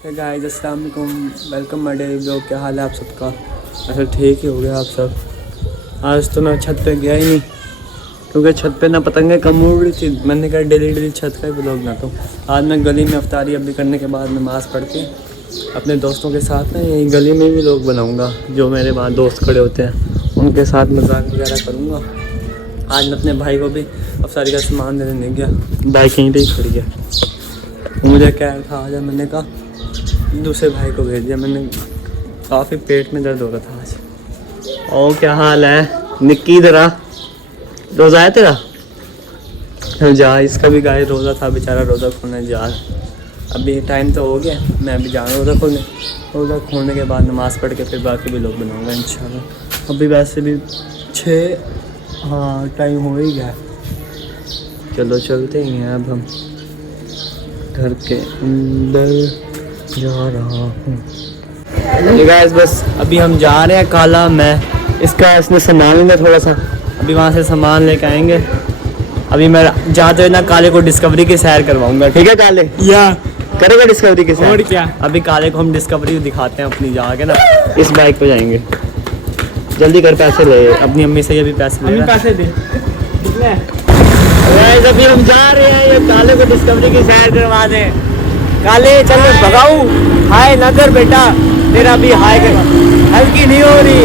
Guys अस्सलाम वालेकुम, welcome my day blog. क्या हाल है आप सबका? अच्छा ठीक ही हो गया आप सब। आज तो मैं छत पे गया ही नहीं क्योंकि छत पे ना पतंगें कम उड़ रही थी। मैंने कहा डेली छत का ही ब्लॉग ना तो आज मैं गली में अफ्तारी अभी करने के बाद नमाज़ पढ़ के अपने दोस्तों के साथ ना यहीं गली में भी लोग बनाऊँगा। जो मेरे वहाँ दोस्त खड़े होते हैं उनके साथ मजाक वगैरह करूँगा। आज मैं अपने भाई को भी अफ्तारी का सामान देने नहीं गया, बाइक यहीं पर ही खड़ी है। मुझे क्या था आज, मैंने कहा दूसरे भाई को भेज दिया। मैंने काफ़ी पेट में दर्द हो रहा था आज। और क्या हाल है निक्की? इधर रोज़ा है तेरा? जा, इसका भी गाय रोज़ा था बेचारा, रोज़ा खोलने जा। अभी टाइम तो हो गया, मैं अभी जा रहा हूँ रोज़ा खोलने। रोज़ा खोलने के बाद नमाज़ पढ़ के फिर बाकी भी लोग बनाऊँगा इंशाल्लाह। अभी वैसे भी 6 हाँ टाइम हो ही गया। चलो चलते ही हैं अब हम घर के अंदर जा रहा हूँ। गाइस बस अभी हम जा रहे हैं। काला मैं इसका इसने सामान लेना थोड़ा सा, अभी वहाँ से सामान लेके आएंगे। अभी मैं जाते हुए ना काले को डिस्कवरी की सैर करवाऊंगा। ठीक है काले? या करेगा डिस्कवरी की सैर? और क्या, अभी काले को हम डिस्कवरी दिखाते हैं अपनी जाके ना। इस बाइक पे जाएंगे। जल्दी कर, पैसे ले अपनी अम्मी से। ये भी पैसे ले, पैसे दे। गाइस अभी हम जा रहे हैं, ये काले को डिस्कवरी की सैर करवा दें। काले चल भगाऊ। हाय ना कर बेटा, तेरा भी हाय कर, हल्की नहीं हो रही।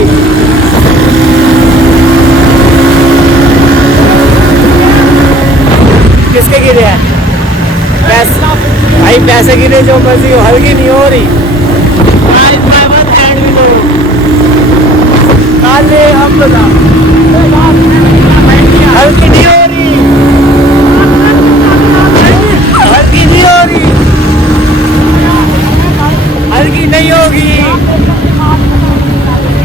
किसके गिरे हैं पैसे? भाई पैसे गिरे जो मर्जी हो, हल्की नहीं हो रही। काले अब हल्की नहीं हो रही, हल्की नहीं हो रही, हल्की नहीं होगी।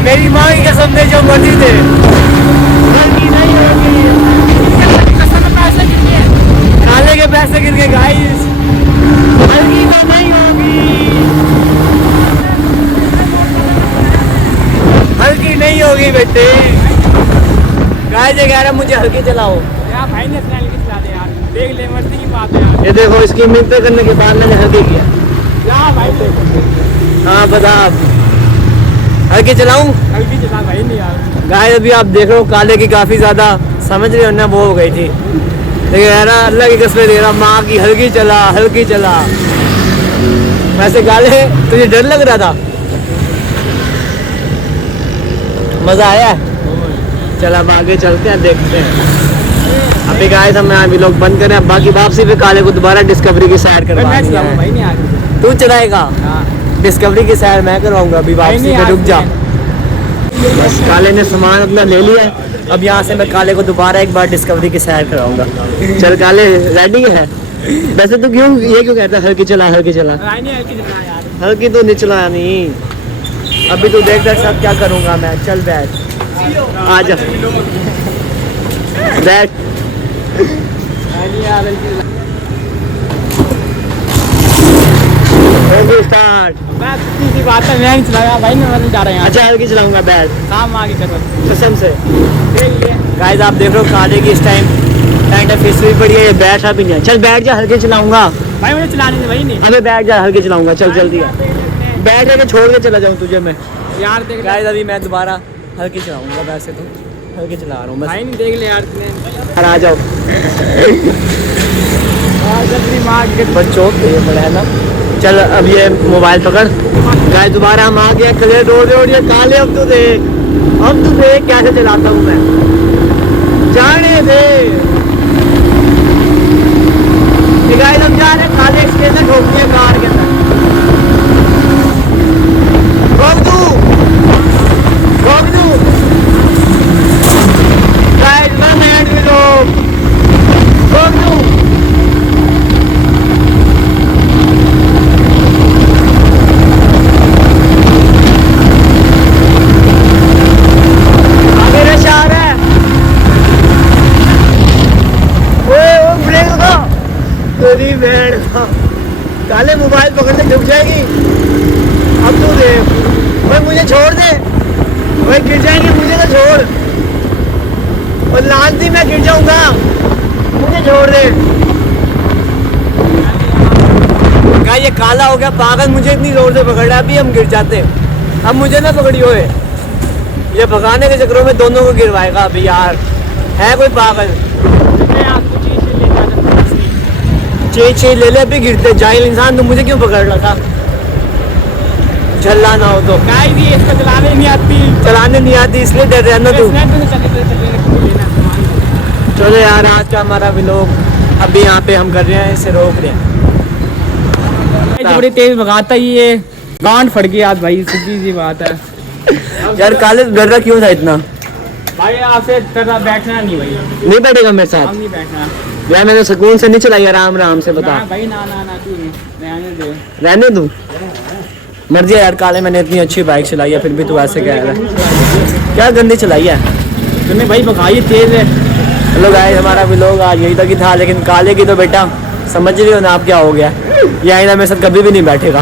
मेरी माँ की कसम दे जो मर्जी दे, हल्की नहीं होगी। पैसे गिर गए, काले के पैसे गिर गए गाइस, हल्की तो नहीं होगी, हल्की नहीं होगी बेटे। गाइस ये कह रहा मुझे हल्की चलाओ यार। भाई ने हल्की चला दे यार, देख ले मर्जी की बात है यार। ये देखो इसकी मिन्नत करने के बाद मैंने हल्की किया। हाँ बता, हल्की चलाऊं? हल्की चला भाई नहीं यार। गाइस अभी आप देख रहे हो काले की काफ़ी ज़्यादा समझ रहे हो ना वो हो गई थी, लेकिन यार अल्लाह की कसम दे रहा माँ की, हल्की चला हल्की चला। वैसे काले तुझे डर लग रहा था? मज़ा आया? चल हम आगे चलते हैं, देखते हैं। अभी गाइस हम अभी लोग बंद करें, अब बाकी वापसी पे काले को दोबारा डिस्कवरी की सैर करवानी है। तू चलाएगा? डिस्कवरी की सैर मैं करवाऊंगा। अभी वापसी पे रुक जा। बस काले ने सामान अपना ले लिया है, अब यहाँ से मैं काले को दोबारा एक बार डिस्कवरी की सैर करवाऊंगा। चल काले रेडी है? वैसे तू क्यों ये क्यों कहता है हल्की चला हल्की चला? हल्की तो नहीं चलाया नहीं। अभी तू देख देख सब क्या करूँगा मैं। चल बैठ, आ जा बैठ। स्टार्ट। मैं बात है, मैं नहीं चलाया भाई, मैं जा रहा हूँ। अच्छा हल्की चलाऊंगा, बैठ। काम आगे करो कसम से। गाइस आप देख रहे हो काले की इस टाइम पैंट फिस भी पड़ी है, ये बैठा भी नहीं है। चल बैठ जा, हल्की चलाऊंगा भाई। मुझे चलाने दे भाई नहीं। अबे बैठ जा, हल्की चलाऊंगा। चल जल्दी बैठ जाके छोड़ के चला जाऊँ तुझे मैं यार। देख गाइस अभी मैं दोबारा हल्की चलाऊंगा, वैसे तो हल्की चला रहा हूँ बस। भाई नहीं देख ले यार तूने। आ जाओ बच्चों ये बड़ा है ना। चल अब ये मोबाइल पकड़। गाइस दोबारा हम आ गए क्लियर रोड। ये काले अब तो देख कैसे चलाता हूँ मैं, जाने दे। गाइस हम जा रहे हैं काले स्टेशन ठोक दिया कार के अंदर। रोक दूँ गाइस, मैं भी रोक दूँ। काले मोबाइल पकड़ने झुक जाएगी। अब तू देख भाई, मुझे छोड़ दे भाई, गिर जाएंगे मुझे तो छोड़। और लानती मैं गिर जाऊंगा, मुझे छोड़ दे। क्या ये काला हो गया पागल, मुझे इतनी जोर से पकड़ रहा है, अभी हम गिर जाते हैं। अब मुझे ना पकड़ियो है, ये भगाने के चक्करों में दोनों को गिरवाएगा अभी यार, है कोई पागल। चीज ले ले, अभी गिरते। जाहिल इंसान, तुम मुझे क्यों पकड़ रहा था? झल्ला ना हो तो भी इसको चलाने नहीं आती, चलाने नहीं आती, इसलिए डर रहा ना तू। चलो यार, आज का हमारा व्लॉग अभी यहाँ पे हम कर रहे हैं, इसे रोक रहे हैं। बड़ी तेज भगाता ही ये, गांड फट गई आज भाई, सीधी सी बात है। यार काले डर रहा क्यों था इतना? भाई आपसे तरह बैठना नहीं भाई, नहीं बैठेगा मेरे साथ? हम नहीं बैठना यार मैंने सुकून से नहीं चलाई, आराम आराम से बता। ना भाई, ना ना ना, तू नहीं रहने दे, रहने दूं? मर्जी है यार काले, मैंने इतनी अच्छी बाइक चलाई है फिर भी तू ऐसे कह रहा है, क्या गंदी चलाई है तूने भाई, भगाई तेज है। हेलो गाइस, हमारा व्लॉग आज यही तक ही था, लेकिन काले की तो बेटा समझ रही हो ना आप क्या हो गया, ये आईना मेरे साथ कभी भी नहीं बैठेगा।